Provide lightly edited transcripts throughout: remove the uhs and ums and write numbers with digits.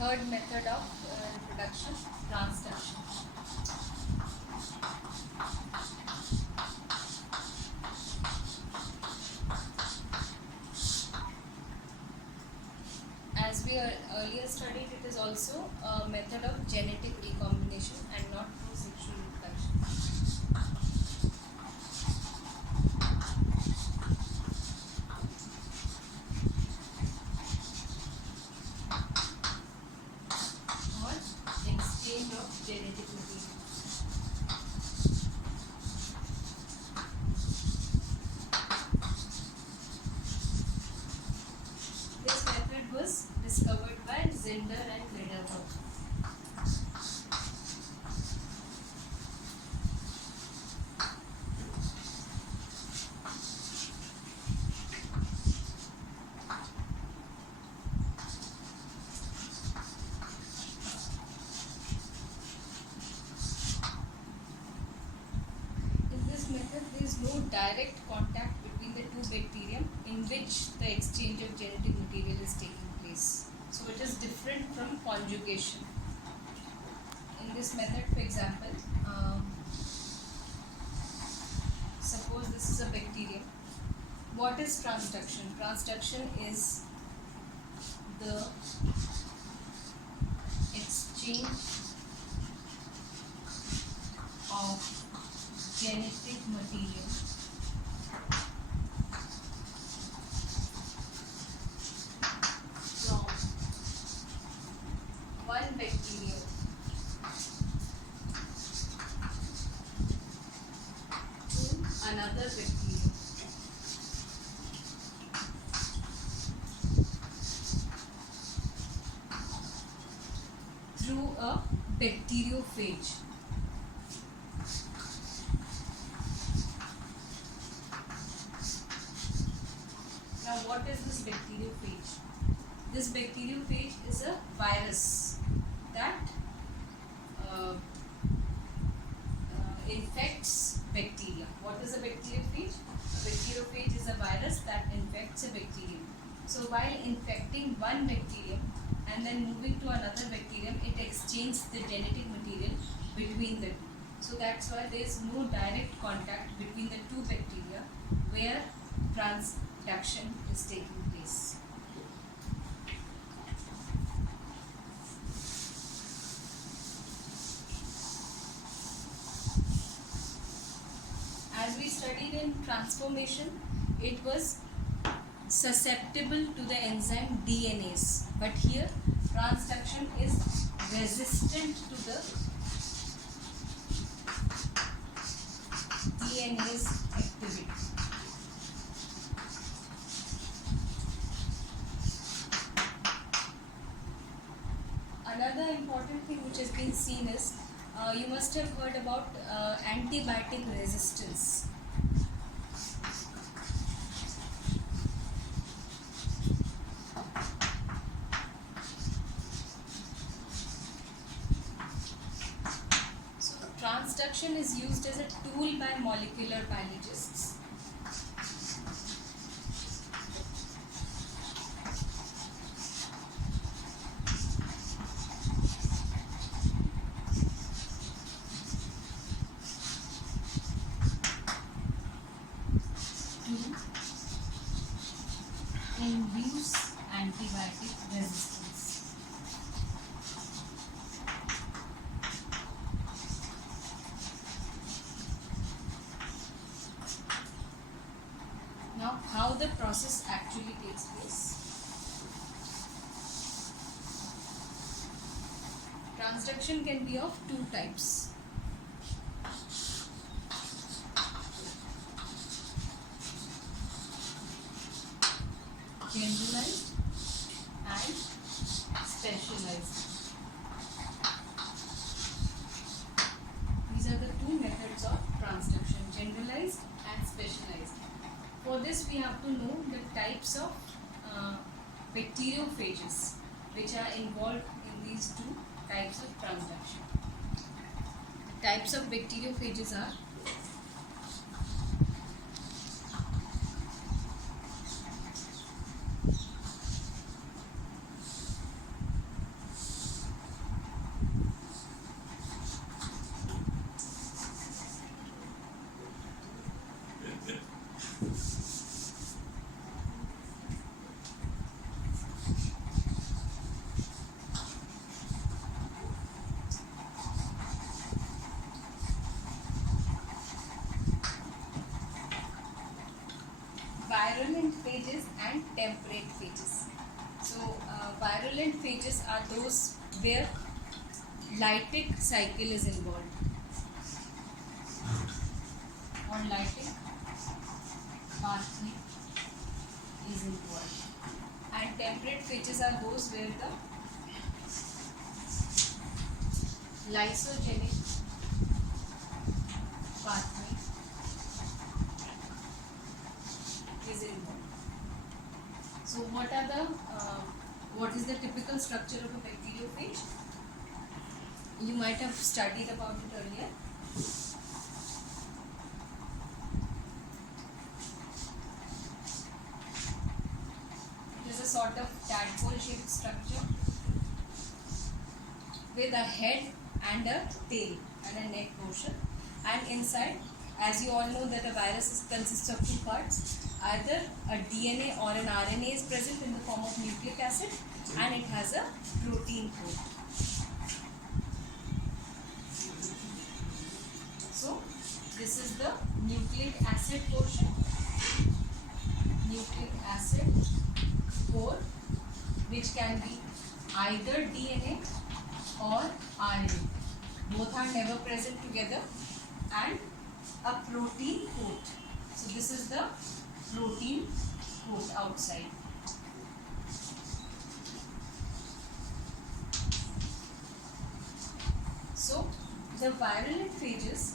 third method of reproduction, transduction. As we earlier studied, it is also a method of genetic recombination and not through sexual reproduction. Or exchange of genetic material. This method was discovered by Zinder and Lederberg. In this method, there is no direct contact between the two bacteria in which the exchange of genetic material is taking place. So it is different from conjugation. In this method, for example, suppose this is a bacterium. What is transduction? Transduction is the exchange of genetic material from one bacterium to another bacterium. Through a bacteriophage. Now, what is this bacteriophage? This bacteriophage is a virus that infects bacteria. What is a bacteriophage? A bacteriophage is a virus that infects a bacterium. So, while infecting one bacterium and then moving to another bacterium, it exchanges the genetic material between the two. So, that's why there is no direct contact between the two bacteria where transduction is taking place. As we studied in transformation, it was susceptible to the enzyme DNase, but here transduction is resistant to the DNase activity. Another important thing which has been seen is you must have heard about antibiotic resistance. So transduction is used as a tool by molecular biologists. Induce antibiotic resistance. Now, how the process actually takes place? Transduction can be of two types. Generalized and specialized. These are the two methods of transduction, generalized and specialized. For this, we have to know the types of bacteriophages which are involved in these two types of transduction. The types of bacteriophages are and temperate phages. So virulent phages are those where lytic cycle is involved, or lytic pathway is involved, and temperate phages are those where the lysogenic pathway is involved. So what is the typical structure of a bacteriophage? You might have studied about it earlier. It is a sort of tadpole shaped structure with a head and a tail and a neck portion, and inside, as you all know, that a virus consists of two parts. Either a DNA or an RNA is present in the form of nucleic acid, and it has a protein coat. So this is the nucleic acid portion, nucleic acid core, which can be either DNA or RNA. Both are never present together, and a protein coat. So this is the protein coat outside. So the virulent phages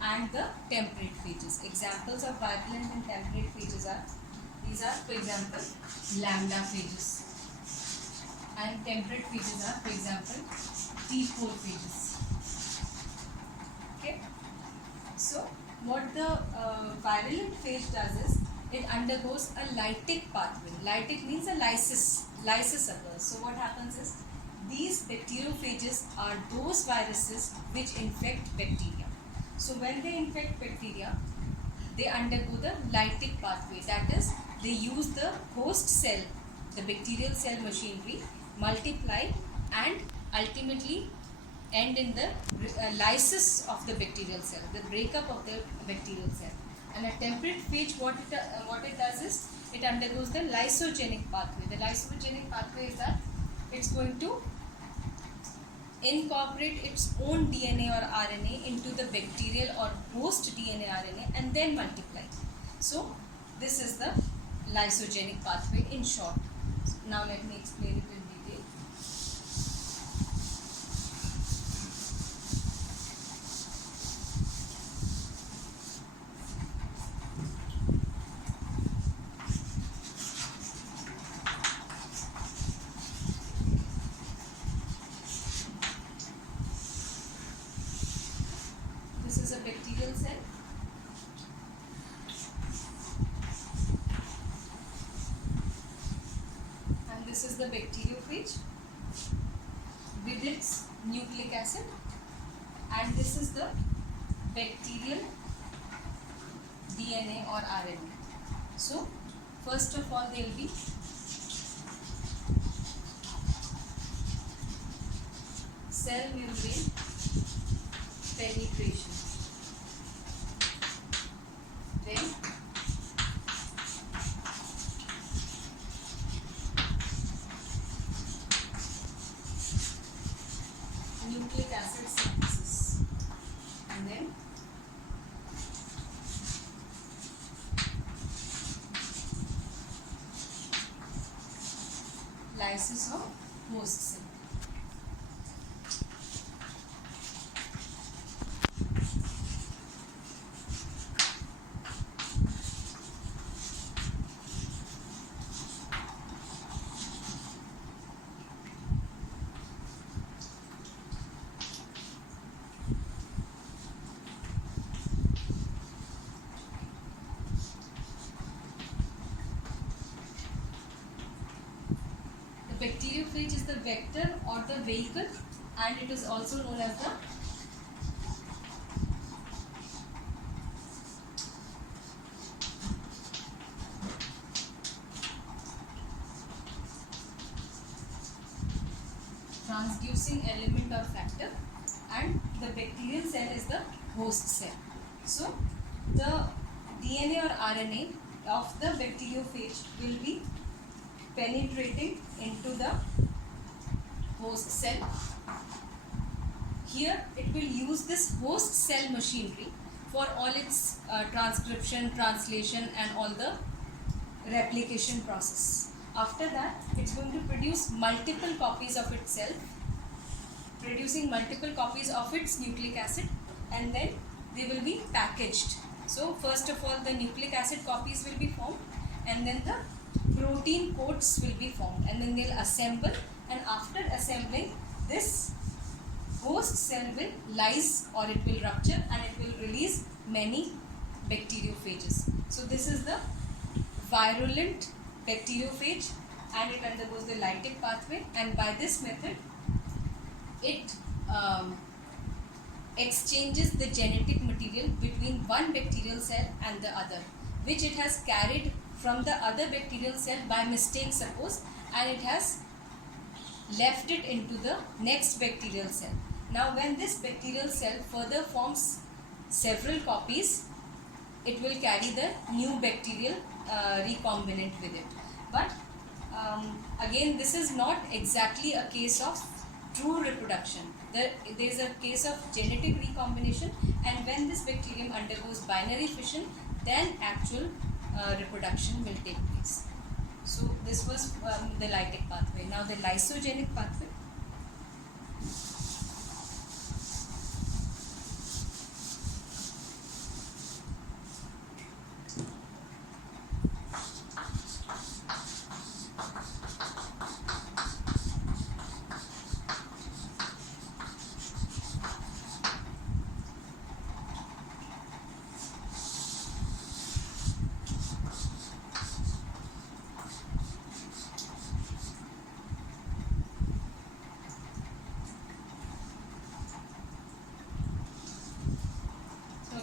and the temperate phages. Examples of virulent and temperate phages are, these are, for example, lambda phages, and temperate phages are, for example, T4 phages. Okay. So what the virulent phage does is, it undergoes a lytic pathway. Lytic means a lysis occurs. So what happens is, these bacteriophages are those viruses which infect bacteria. So when they infect bacteria, they undergo the lytic pathway. That is, they use the host cell, the bacterial cell machinery, multiply, and ultimately end in the lysis of the bacterial cell, the breakup of the bacterial cell. And a temperate phage, what it does is, it undergoes the lysogenic pathway. The lysogenic pathway is that it's going to incorporate its own DNA or RNA into the bacterial or host DNA RNA and then multiply. So this is the lysogenic pathway in short. So now let me explain it in detail. This is a bacterial cell. And this is the bacteriophage with its nucleic acid. And this is the bacterial DNA or RNA. So, first of all, there will be cell membrane penetration. Then nucleic acid synthesis, and then lysis of host cell. Bacteriophage is the vector or the vehicle, and it is also known as the transducing element or factor, and the bacterial cell is the host cell. So the DNA or RNA of the bacteriophage will be penetrating into the host cell. Here it will use this host cell machinery for all its transcription, translation and all the replication process. After that, it's going to produce multiple copies of itself, producing multiple copies of its nucleic acid, and then they will be packaged. So first of all the nucleic acid copies will be formed, and then the protein coats will be formed, and then they'll assemble, and after assembling, this host cell will lyse or it will rupture and it will release many bacteriophages. So this is the virulent bacteriophage, and it undergoes the lytic pathway, and by this method it exchanges the genetic material between one bacterial cell and the other, which it has carried from the other bacterial cell by mistake, suppose, and it has left it into the next bacterial cell. Now when this bacterial cell further forms several copies, it will carry the new bacterial recombinant with it. But again, this is not exactly a case of true reproduction. There is a case of genetic recombination, and when this bacterium undergoes binary fission, then actual reproduction will take place. So this was the lytic pathway. Now the lysogenic pathway.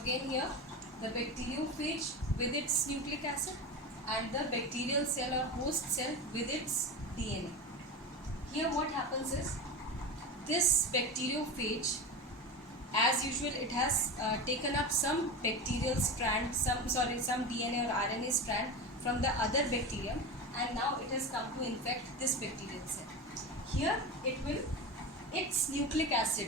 Again here, the bacteriophage with its nucleic acid and the bacterial cell or host cell with its DNA. Here what happens is, this bacteriophage, as usual, it has taken up some bacterial strand, some DNA or RNA strand from the other bacterium, and now it has come to infect this bacterial cell. Here its nucleic acid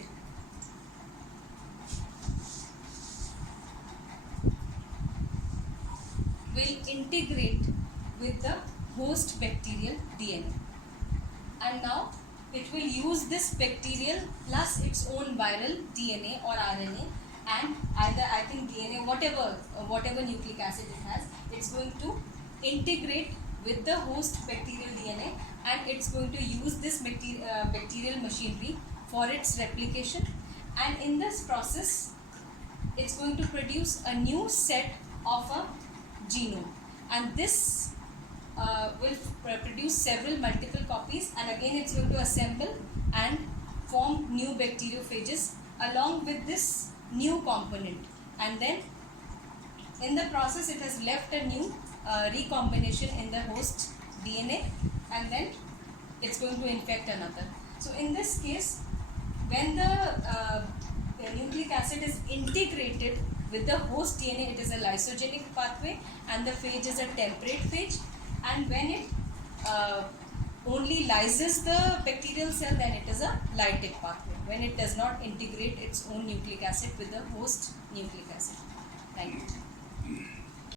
will integrate with the host bacterial DNA, and now it will use this bacterial plus its own viral DNA or RNA, and either DNA, whatever nucleic acid it has, it's going to integrate with the host bacterial DNA, and it's going to use this bacterial machinery for its replication, and in this process it's going to produce a new set of a genome, and this will produce several multiple copies, and again it's going to assemble and form new bacteriophages along with this new component, and then in the process it has left a new recombination in the host DNA, and then it's going to infect another. So in this case, when the nucleic acid is integrated with the host DNA, it is a lysogenic pathway, and the phage is a temperate phage, and when it only lyses the bacterial cell, then it is a lytic pathway, when it does not integrate its own nucleic acid with the host nucleic acid. Thank you.